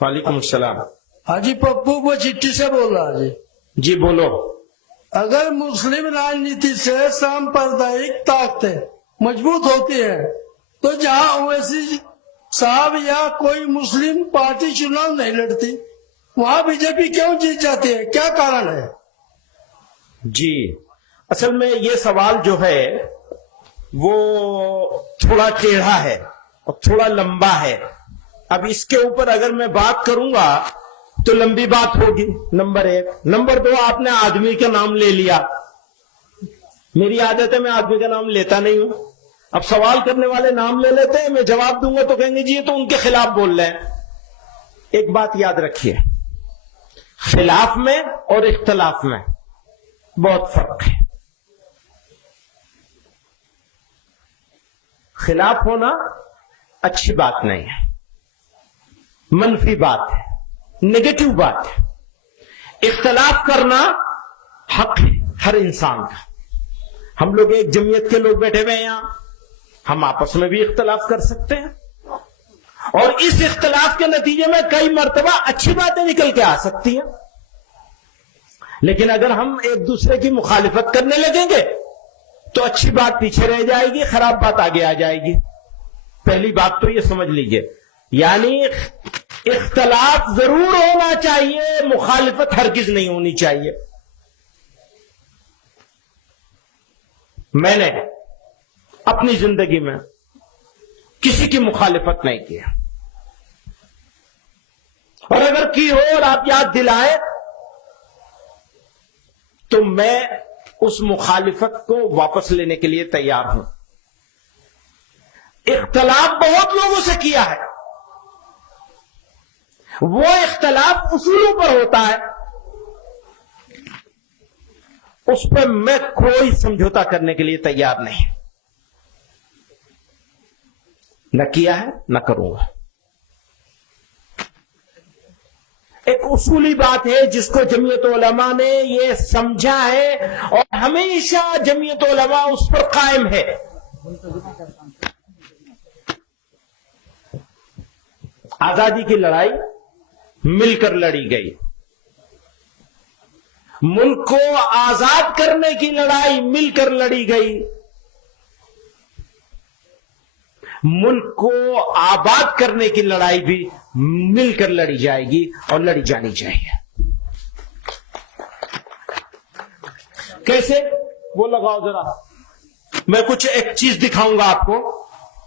वालेकुम सलाम। हाजी पप्पू वो चिट्ठी से बोल रहा जी। जी बोलो। अगर मुस्लिम राजनीति से सांप्रदायिक ताकतें मजबूत होती है तो जहां ओवैसी साहब या कोई मुस्लिम पार्टी चुनाव नहीं लड़ती वहां बीजेपी क्यों जीत जाती है, क्या कारण है? जी असल में ये सवाल जो है वो थोड़ा टेढ़ा है और थोड़ा लंबा है। अब इसके ऊपर अगर मैं बात करूंगा तो लंबी बात होगी, नंबर एक। नंबर दो, आपने आदमी का नाम ले लिया। मेरी आदत है मैं आदमी का नाम लेता नहीं हूं। अब सवाल करने वाले नाम ले लेते हैं, मैं जवाब दूंगा तो कहेंगे जी ये तो उनके खिलाफ बोल रहे हैं। एक बात याद रखिए, खिलाफ में और इख्तलाफ में बहुत फर्क है। खिलाफ होना अच्छी बात नहीं है, मनफी बात है, नेगेटिव बात है। इख्तलाफ करना हक है हर इंसान का। हम लोग एक जमीयत के लोग बैठे हुए हैं यहां, हम आपस में भी इख्तलाफ कर सकते हैं और इस इख्तलाफ के नतीजे में कई मर्तबा अच्छी बातें निकल के आ सकती हैं। लेकिन अगर हम एक दूसरे की मुखालिफत करने लगेंगे तो अच्छी बात पीछे रह जाएगी, खराब बात आगे आ जाएगी। पहली बात तो ये समझ लीजिए, यानी इख्तलाफ जरूर होना चाहिए, मुखालिफत हरगिज नहीं होनी चाहिए। मैंने अपनी जिंदगी में किसी की मुखालिफत नहीं की, और अगर की हो और आप याद दिलाएं तो मैं उस मुखालिफत को वापस लेने के लिए तैयार हूं। इख्तलाफ बहुत लोगों से किया है, वो इख्तलाफ उसूलों पर होता है, उस पर मैं कोई समझौता करने के लिए तैयार नहीं। न किया है न करूंगा। एक उसूली बात है जिसको जमीयत उलमा ने ये समझा है और हमेशा जमीयत उलमा उस पर कायम है। आजादी की लड़ाई मिलकर लड़ी गई, मुल्क को आजाद करने की लड़ाई मिलकर लड़ी गई, मुल्क को आबाद करने की लड़ाई भी मिलकर लड़ी जाएगी और लड़ी जानी चाहिए। कैसे वो लगाओ जरा, मैं कुछ एक चीज दिखाऊंगा आपको।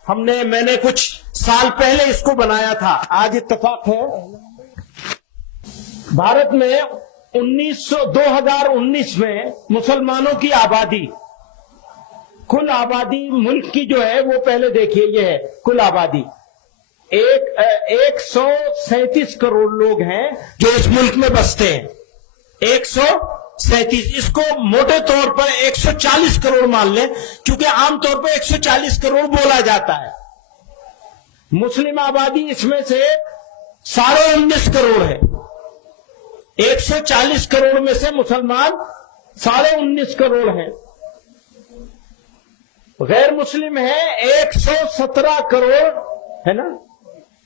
मैंने कुछ साल पहले इसको बनाया था, आज इत्तेफाक है भारत में 2019 में मुसलमानों की आबादी, कुल आबादी मुल्क की जो है वो पहले देखिए, ये है कुल आबादी 137 करोड़ लोग हैं जो इस मुल्क में बसते हैं। 137, इसको मोटे तौर पर 140 करोड़ मान लें क्योंकि आमतौर पर 140 करोड़ बोला जाता है। मुस्लिम आबादी इसमें से 19.5 करोड़ है। 140 करोड़ में से मुसलमान 19.5 करोड़ हैं। गैर मुस्लिम है 117 करोड़ है ना,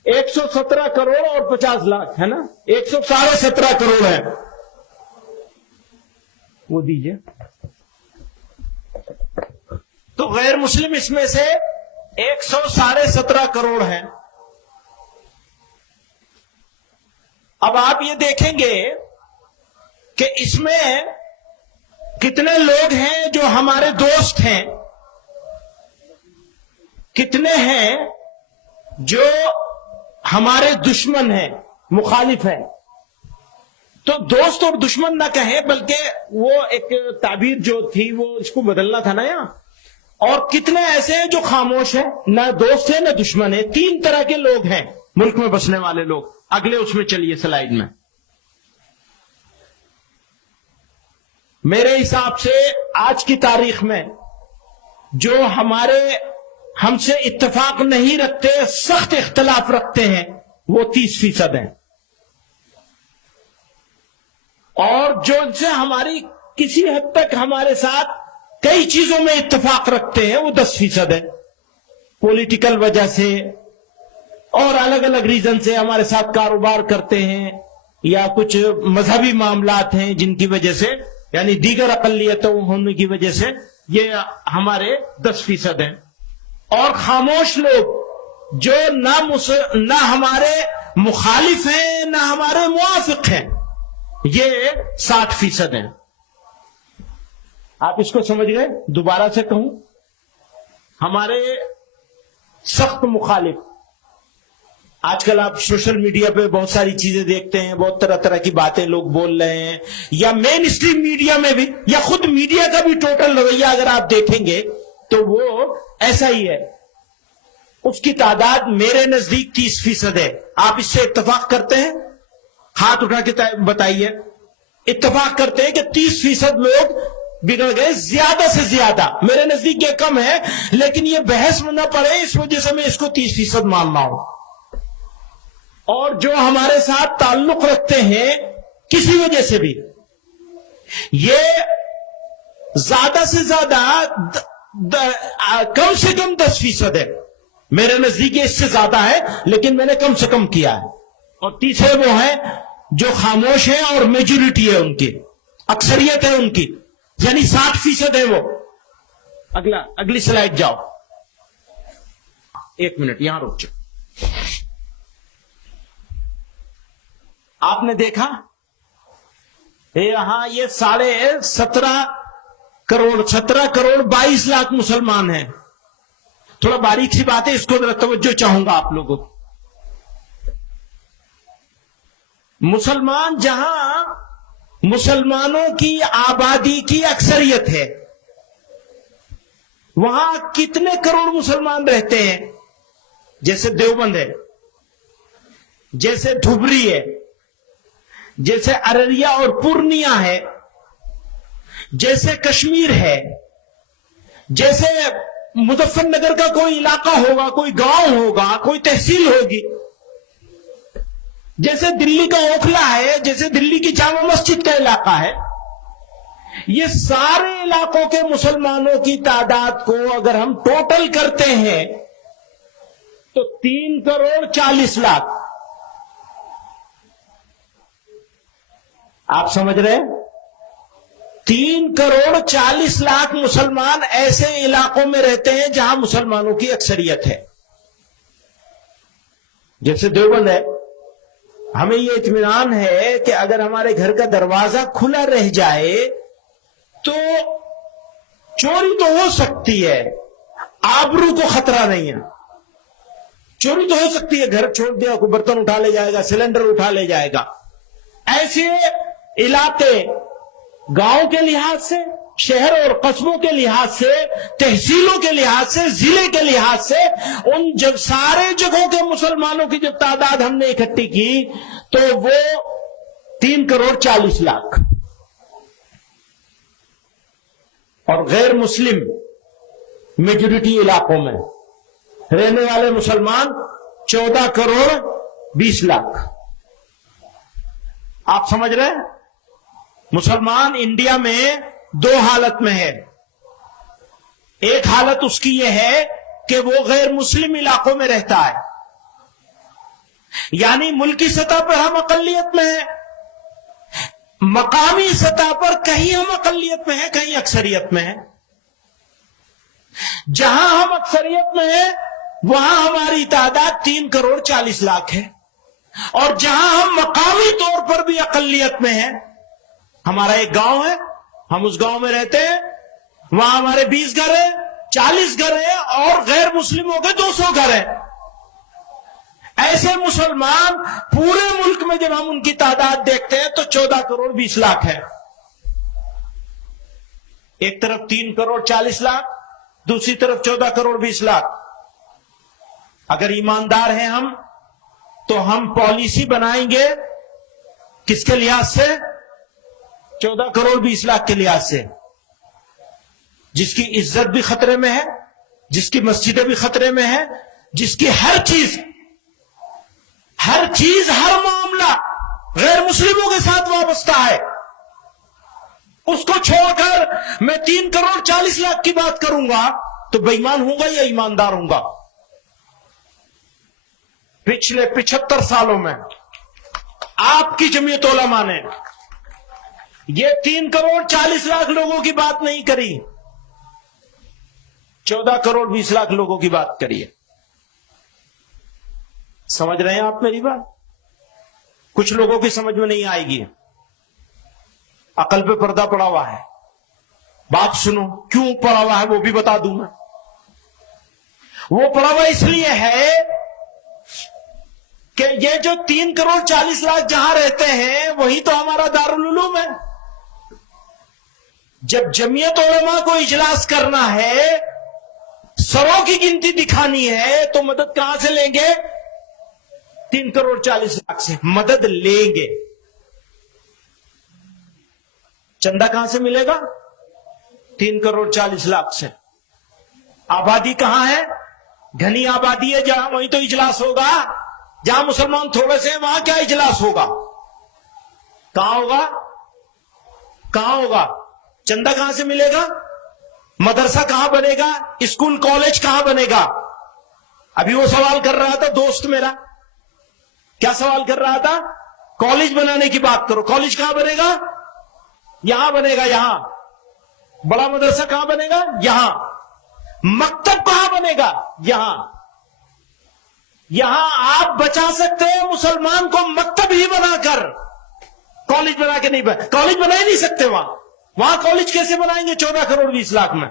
117 करोड़ और 50 लाख है ना, 117.5 करोड़ है। वो दीजिए। तो गैर मुस्लिम इसमें से 117.5 करोड़ है। अब आप ये देखेंगे कि इसमें कितने लोग हैं जो हमारे दोस्त हैं, कितने हैं जो हमारे दुश्मन हैं, मुखालिफ हैं। तो दोस्त और दुश्मन ना कहें, बल्कि वो एक ताबीर जो थी वो इसको बदलना था ना यहां। और कितने ऐसे हैं जो खामोश हैं, ना दोस्त है ना दुश्मन है। 3 तरह के लोग हैं मुल्क में बसने वाले लोग। अगले उसमें चलिए स्लाइड में। मेरे हिसाब से आज की तारीख में जो हमसे इत्तेफाक नहीं रखते, सख्त इख्तलाफ रखते हैं, वो 30% हैं। और जो इनसे हमारी किसी हद तक हमारे साथ कई चीजों में इत्तेफाक रखते हैं, वो 10% है। पॉलिटिकल वजह से, اور الگ الگ ریزن سے ہمارے ساتھ کاروبار کرتے ہیں یا کچھ مذہبی معاملات ہیں جن کی وجہ سے یعنی دیگر اقلیتوں ہونے کی وجہ سے یہ ہمارے 10% ہیں. اور خاموش لوگ جو نہ ہمارے مخالف ہیں نہ ہمارے موافق ہیں یہ 60% ہیں. آپ اس کو سمجھ گئے؟ دوبارہ سے کہوں، ہمارے سخت مخالف. آج کل آپ سوشل میڈیا پہ بہت ساری چیزیں دیکھتے ہیں، بہت طرح طرح کی باتیں لوگ بول رہے ہیں، یا مین اسٹریم میڈیا میں بھی، یا خود میڈیا کا بھی ٹوٹل رویہ اگر آپ دیکھیں گے تو وہ ایسا ہی ہے. اس کی تعداد میرے نزدیک 30% ہے. آپ اس سے اتفاق کرتے ہیں؟ ہاتھ اٹھا کے بتائیے. اتفاق کرتے ہیں کہ 30% لوگ بگڑ گئے. زیادہ سے زیادہ میرے نزدیک یہ کم ہے، لیکن یہ بحث میں نہ پڑے اس وجہ سے میں اس کو 30% ماننا ہوں. اور جو ہمارے ساتھ تعلق رکھتے ہیں کسی وجہ سے بھی، یہ زیادہ سے زیادہ کم سے کم 10% ہے. میرے نزدیک اس سے زیادہ ہے لیکن میں نے کم سے کم کیا ہے. اور تیسرے وہ ہیں جو خاموش ہیں اور میجورٹی ہے ان کی، اکثریت ہے ان کی، یعنی 60% ہے وہ. اگلی سلائیڈ جاؤ. 1 منٹ یہاں رک جاؤ. آپ نے دیکھا یہاں یہ 17.5 کروڑ 22 لاکھ مسلمان ہیں. تھوڑا باریک سی بات ہے، اس کو توجہ چاہوں گا آپ لوگوں. مسلمان جہاں مسلمانوں کی آبادی کی اکثریت ہے وہاں کتنے کروڑ مسلمان رہتے ہیں؟ جیسے دیوبند ہے، جیسے دھبری ہے، جیسے ارریا اور پورنیا ہے، جیسے کشمیر ہے، جیسے مظفر نگر کا کوئی علاقہ ہوگا، کوئی گاؤں ہوگا، کوئی تحصیل ہوگی، جیسے دلی کا اوکھلا ہے، جیسے دلی کی جامع مسجد کا علاقہ ہے. یہ سارے علاقوں کے مسلمانوں کی تعداد کو اگر ہم ٹوٹل کرتے ہیں تو 3 کروڑ 40 لاکھ. آپ سمجھ رہے ہیں؟ 3 کروڑ 40 لاکھ مسلمان ایسے علاقوں میں رہتے ہیں جہاں مسلمانوں کی اکثریت ہے. جیسے دیوبند ہے، ہمیں یہ اطمینان ہے کہ اگر ہمارے گھر کا دروازہ کھلا رہ جائے تو چوری تو ہو سکتی ہے، آبرو کو خطرہ نہیں ہے. چوری تو ہو سکتی ہے، گھر چھوڑ دیا کوئی برتن اٹھا لے جائے گا، سلنڈر اٹھا لے جائے گا. ایسے علاقے گاؤں کے لحاظ سے، شہر اور قصبوں کے لحاظ سے، تحصیلوں کے لحاظ سے، ضلع کے لحاظ سے، ان جب سارے جگہوں کے مسلمانوں کی جب تعداد ہم نے اکٹھی کی تو وہ 3 کروڑ 40 لاکھ. اور غیر مسلم میجورٹی علاقوں میں رہنے والے مسلمان 14 کروڑ 20 لاکھ. آپ سمجھ رہے ہیں؟ مسلمان انڈیا میں 2 حالت میں ہے. ایک حالت اس کی یہ ہے کہ وہ غیر مسلم علاقوں میں رہتا ہے، یعنی ملکی سطح پر ہم اقلیت میں ہیں، مقامی سطح پر کہیں ہم اقلیت میں ہیں، کہیں اکثریت میں ہیں. جہاں ہم اکثریت میں ہیں وہاں ہماری تعداد 3 کروڑ 40 لاکھ ہے. اور جہاں ہم مقامی طور پر بھی اقلیت میں ہیں، ہمارا ایک گاؤں ہے، ہم اس گاؤں میں رہتے ہیں، وہاں ہمارے 20 گھر ہیں، 40 گھر ہیں، اور غیر مسلموں کے 200 گھر ہیں. ایسے مسلمان پورے ملک میں جب ہم ان کی تعداد دیکھتے ہیں تو 14 کروڑ 20 لاکھ ہے. ایک طرف 3 کروڑ 40 لاکھ، دوسری طرف 14 کروڑ 20 لاکھ. اگر ایماندار ہیں ہم تو ہم پالیسی بنائیں گے کس کے لحاظ سے؟ 14 کروڑ 20 لاکھ کے لحاظ سے، جس کی عزت بھی خطرے میں ہے، جس کی مسجدیں بھی خطرے میں ہے، جس کی ہر چیز ہر معاملہ غیر مسلموں کے ساتھ وابستہ ہے. اس کو چھوڑ کر میں 3 کروڑ 40 لاکھ کی بات کروں گا تو بے ایمان ہوں گا یا ایماندار ہوں گا؟ पिछले 75 सालों में आपकी जमीयत उलमा ने ये 3 करोड़ 40 लाख लोगों की बात नहीं करी, 14 करोड़ 20 लाख लोगों की बात करी है। समझ रहे हैं आप मेरी बात? कुछ लोगों की समझ में नहीं आएगी, अकल पे पर्दा पड़ा हुआ है। बात सुनो, क्यों पड़ा हुआ है वो भी बता दूं मैं। वो पड़ा हुआ इसलिए है कि ये जो 3 करोड़ 40 लाख जहां रहते हैं वही तो हमारा दारुल उलूम है। जब जमीयत उलमा को इजलास करना है, सरों की गिनती दिखानी है, तो मदद कहां से लेंगे? 3 करोड़ 40 लाख से मदद लेंगे। चंदा कहां से मिलेगा? 3 करोड़ 40 लाख से। आबादी कहां है? घनी आबादी है, जहां वहीं तो इजलास होगा। जहां मुसलमान थोड़े से हैं वहां क्या इजलास होगा? कहां होगा? कहां होगा? चंदा कहां से मिलेगा? मदरसा कहां बनेगा? स्कूल कॉलेज कहां बनेगा? अभी वो सवाल कर रहा था दोस्त मेरा। क्या सवाल कर रहा था? कॉलेज बनाने की बात करो। कॉलेज कहां बनेगा? यहां बनेगा, यहां। बड़ा मदरसा कहां बनेगा? यहां। मकतब कहां बनेगा? यहां। यहां आप बचा सकते हैं मुसलमान को मकतब ही बनाकर, कॉलेज बना के नहीं कॉलेज बना ही नहीं सकते। वहां कॉलेज कैसे बनाएंगे 14 करोड़ 20 लाख में?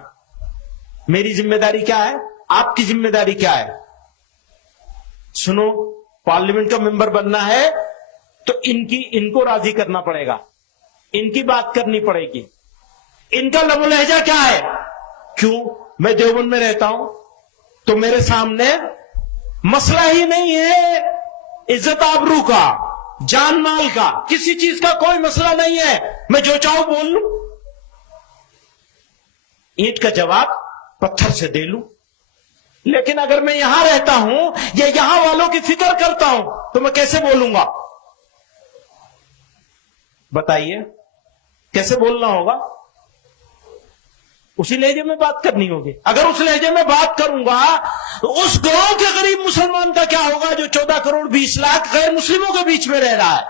मेरी जिम्मेदारी क्या है? आपकी जिम्मेदारी क्या है? सुनो, पार्लियामेंट का मेंबर बनना है तो इनको राजी करना पड़ेगा, इनकी बात करनी पड़ेगी। इनका लबो लहजा क्या है? क्यों? मैं देवबंद में रहता हूं तो मेरे सामने मसला ही नहीं है इज्जत आबरू का, जान माल का, किसी चीज का कोई मसला नहीं है। मैं जो चाहूं बोल लूं, ईंट का जवाब पत्थर से दे लूं। लेकिन अगर मैं यहां रहता हूं या यहां वालों की फिक्र करता हूं तो मैं कैसे बोलूंगा? बताइए, कैसे बोलना होगा? उसी लहजे में बात करनी होगी। अगर उस लहजे में बात करूंगा तो उस गांव के गरीब मुसलमान का क्या होगा जो 14 करोड़ 20 लाख गैर मुस्लिमों के बीच में रह रहा है?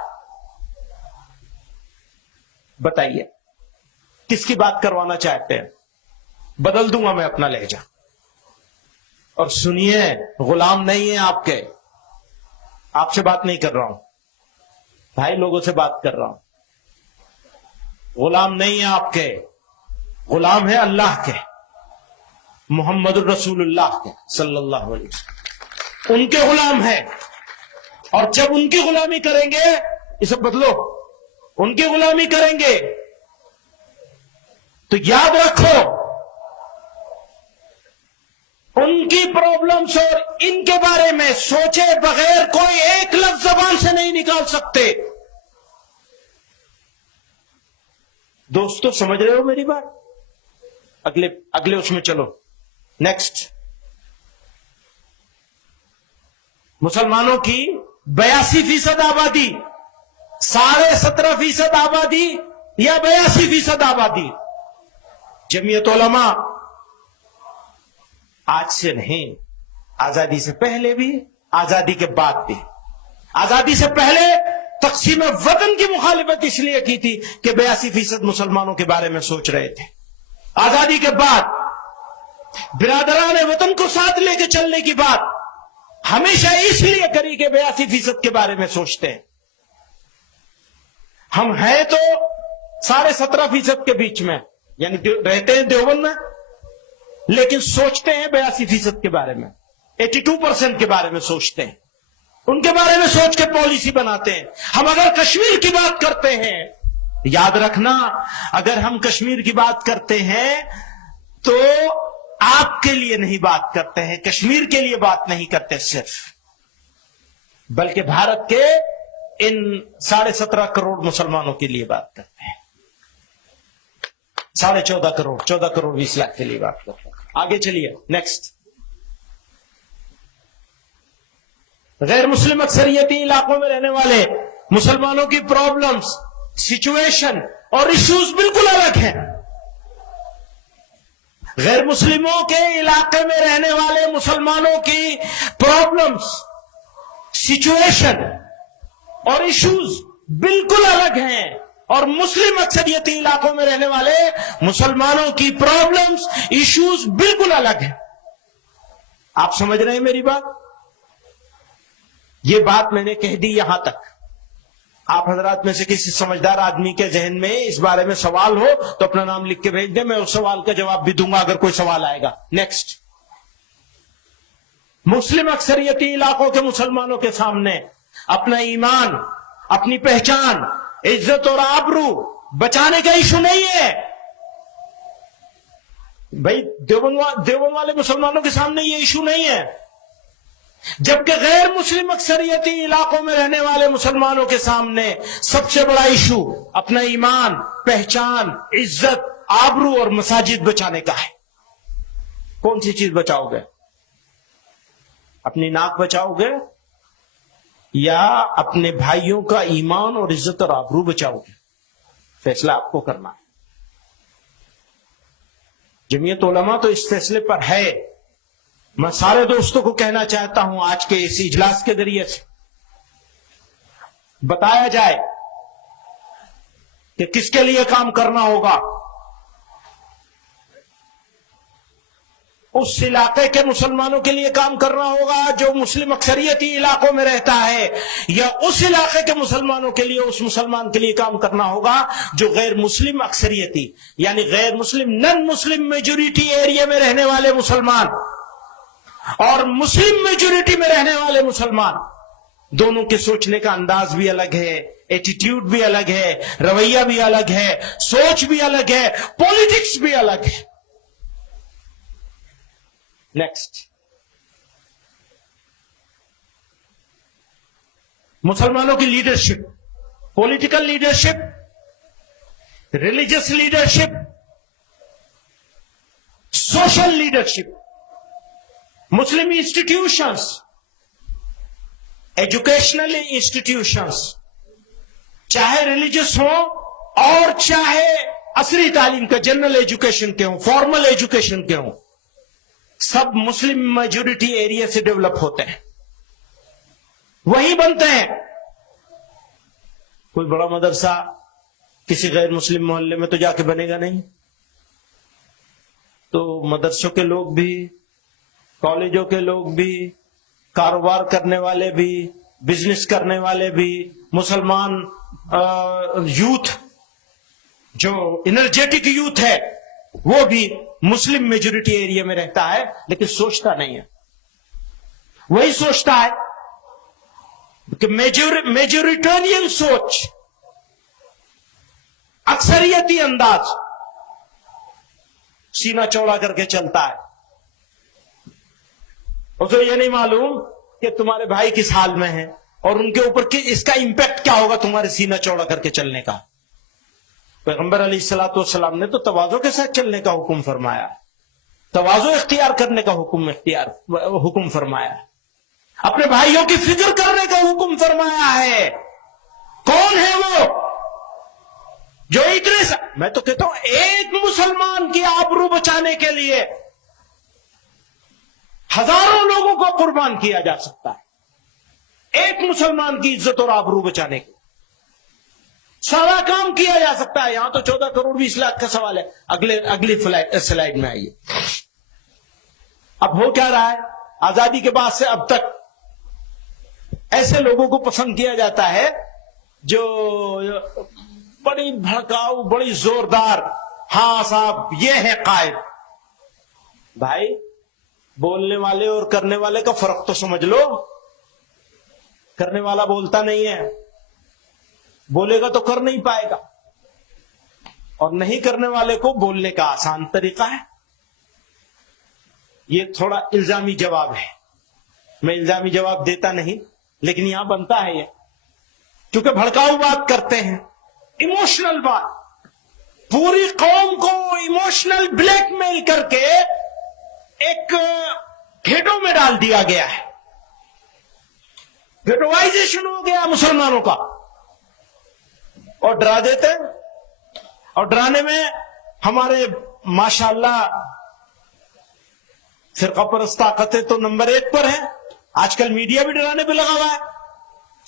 बताइए, किसकी बात करवाना चाहते हैं? बदल दूंगा मैं अपना लहजा। और सुनिए, गुलाम नहीं है आपके, आपसे बात नहीं कर रहा हूं, भाई लोगों से बात कर रहा हूं। गुलाम नहीं है आपके, गुलाम है अल्लाह के, मुहम्मदुर रसूलुल्लाह के सल्लल्लाहु अलैहि वसल्लम। उनके गुलाम है। और जब उनकी गुलामी करेंगे, इसे बदलो, उनकी गुलामी करेंगे तो याद रखो, उनकी प्रॉब्लम्स और इनके बारे में सोचे बगैर कोई एक लफ्ज जबान से नहीं निकाल सकते। दोस्तों, समझ रहे हो मेरी बात? अगले उसमें चलो। नेक्स्ट, मुसलमानों की 82% आबादी, 17.5% आबादी या 82% आबादी। जमीयत उलमा आज से नहीं, आजादी से पहले भी, आजादी के बाद भी। आजादी से पहले तकसीम वतन की मुखालिफत इसलिए की थी कि 82% मुसलमानों के बारे में सोच रहे थे। आजादी के बाद बिरादरान वतन को साथ लेकर चलने की बात हमेशा इसलिए करी कि 82% के बारे में सोचते हैं। हम हैं तो 17.5% के बीच में, यानी रहते हैं देवबंद में, लेकिन सोचते हैं 82% के बारे में, 82% के बारे में सोचते हैं। उनके बारे में सोच के पॉलिसी बनाते हैं। हम अगर कश्मीर की बात करते हैं, याद रखना, अगर हम कश्मीर की बात करते हैं तो आपके लिए नहीं बात करते हैं, कश्मीर के लिए बात नहीं करते सिर्फ, बल्कि भारत के इन 17.5 करोड़ मुसलमानों के लिए बात करते हैं। 14.5 करोड़, 14 करोड़ 20 लाख के लिए बात करते हैं। आगे चलिए, नेक्स्ट। गैर मुस्लिम अक्सरियती इलाकों में रहने वाले मुसलमानों की प्रॉब्लम्स, सिचुएशन और इश्यूज बिल्कुल अलग हैं। गैर मुस्लिमों के इलाके में रहने वाले मुसलमानों की प्रॉब्लम्स, सिचुएशन और इश्यूज बिल्कुल अलग हैं, और मुस्लिम अक्सरियती इलाकों में रहने वाले मुसलमानों की प्रॉब्लम्स, इश्यूज बिल्कुल अलग हैं। आप समझ रहे हैं मेरी बात? ये बात मैंने कह दी यहां तक। आप हजरात में से किसी समझदार आदमी के जहन में इस बारे में सवाल हो तो अपना नाम लिख के भेज दे, मैं उस सवाल का जवाब भी दूंगा अगर कोई सवाल आएगा। नेक्स्ट, मुस्लिम अक्सरियती इलाकों के मुसलमानों के सामने अपना ईमान, अपनी पहचान, इज्जत और आबरू बचाने का इशू नहीं है भाई। देवबंद वाले मुसलमानों के सामने ये इशू नहीं है, जबकि गैर मुस्लिम अक्सरियती इलाकों में रहने वाले मुसलमानों के सामने सबसे बड़ा इशू अपना ईमान, पहचान, इज्जत, आबरू और मसाजिद बचाने का है। कौन सी चीज बचाओगे? अपनी नाक बचाओगे या अपने भाइयों का ईमान और इज्जत और आबरू बचाओगे? फैसला आपको करना है। जमीयत उलमा तो इस फैसले पर है। मैं सारे दोस्तों को कहना चाहता हूं, आज के इस इजलास के जरिए से बताया जाए कि किसके लिए काम करना होगा। उस इलाके के मुसलमानों के लिए काम करना होगा जो मुस्लिम अक्सरियती इलाकों में रहता है, या उस इलाके के मुसलमानों के लिए, उस मुसलमान के लिए काम करना होगा जो गैर मुस्लिम अक्सरियती यानी गैर मुस्लिम, नॉन मुस्लिम मेजोरिटी एरिया में रहने वाले मुसलमान और मुस्लिम मेजोरिटी में रहने वाले मुसलमान, दोनों के सोचने का अंदाज भी अलग है, एटीट्यूड भी अलग है, रवैया भी अलग है, सोच भी अलग है, पॉलिटिक्स भी अलग है। नेक्स्ट, मुसलमानों की leadership, political leadership, religious leadership, social leadership, Muslim institutions, educational institutions, चाहे रिलीजियस हो और चाहे असली तालीम का, जनरल एजुकेशन के हो, फॉर्मल एजुकेशन के हो, सब मुस्लिम मेजोरिटी एरिया से डेवलप होते हैं, वही बनते हैं। कोई बड़ा मदरसा किसी गैर मुस्लिम मोहल्ले में तो जाके बनेगा नहीं। तो मदरसों के लोग भी, कॉलेजों के लोग भी, कारोबार करने वाले भी, बिजनेस करने वाले भी, मुसलमान यूथ जो एनर्जेटिक यूथ है वो भी मुस्लिम मेजोरिटी एरिया में रहता है, लेकिन सोचता नहीं है। वही सोचता है कि मेजोरिटेरियन सोच, अक्सरियती अंदाज, सीना चौड़ा करके चलता है। उसे ये नहीं मालूम कि तुम्हारे भाई किस हाल में है और उनके ऊपर इसका इंपैक्ट क्या होगा तुम्हारे सीना चौड़ा करके चलने का। पैगंबर अलैहिस्सलातु वस्सलाम ने तो तवाज़ो के साथ चलने का हुक्म फरमाया, तवाज़ो इख्तियार करने का हुक्म फरमाया, अपने भाइयों की फिक्र करने का हुक्म फरमाया है। कौन है वो जो इतने मैं तो कहता हूं एक मुसलमान की आबरू बचाने के लिए हजारों लोगों को कुर्बान किया जा सकता है। एक मुसलमान की इज्जत और आबरू बचाने के सारा काम किया जा सकता है। यहां तो 14 करोड़ 20 लाख का सवाल है। अगली स्लाइड में आइए। अब हो क्या रहा है, आजादी के बाद से अब तक ऐसे लोगों को पसंद किया जाता है जो बड़ी भड़काऊ, बड़ी जोरदार, हाँ साहब ये है कायद। भाई बोलने वाले और करने वाले का फर्क तो समझ लो। करने वाला बोलता नहीं है, बोलेगा तो कर नहीं पाएगा, और नहीं करने वाले को बोलने का आसान तरीका है। ये थोड़ा इल्जामी जवाब है, मैं इल्जामी जवाब देता नहीं, लेकिन यहां बनता है ये, क्योंकि भड़काऊ बात करते हैं, इमोशनल बात, पूरी कौम को इमोशनल ब्लैकमेल करके एक घेटों में डाल दिया गया है। घेटोवाइजेशन हो गया मुसलमानों का, और डरा देते हैं। और डराने में हमारे माशाअल्लाह फिरका परस्त ताकतें तो नंबर 1 पर है। आजकल मीडिया भी डराने पे लगा हुआ है।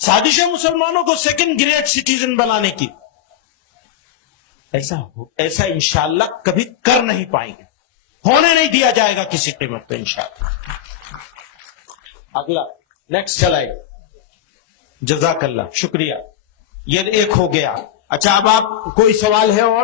سازش ہے مسلمانوں کو سیکنڈ گریڈ سٹیزن بنانے کی. ایسا انشاءاللہ کبھی کر نہیں پائیں گے, ہونے نہیں دیا جائے گا کسی قیمت پہ انشاءاللہ. اگلا نیکسٹ چلائے. جزاک اللہ, شکریہ. یہ ایک ہو گیا. اچھا اب آپ کوئی سوال ہے اور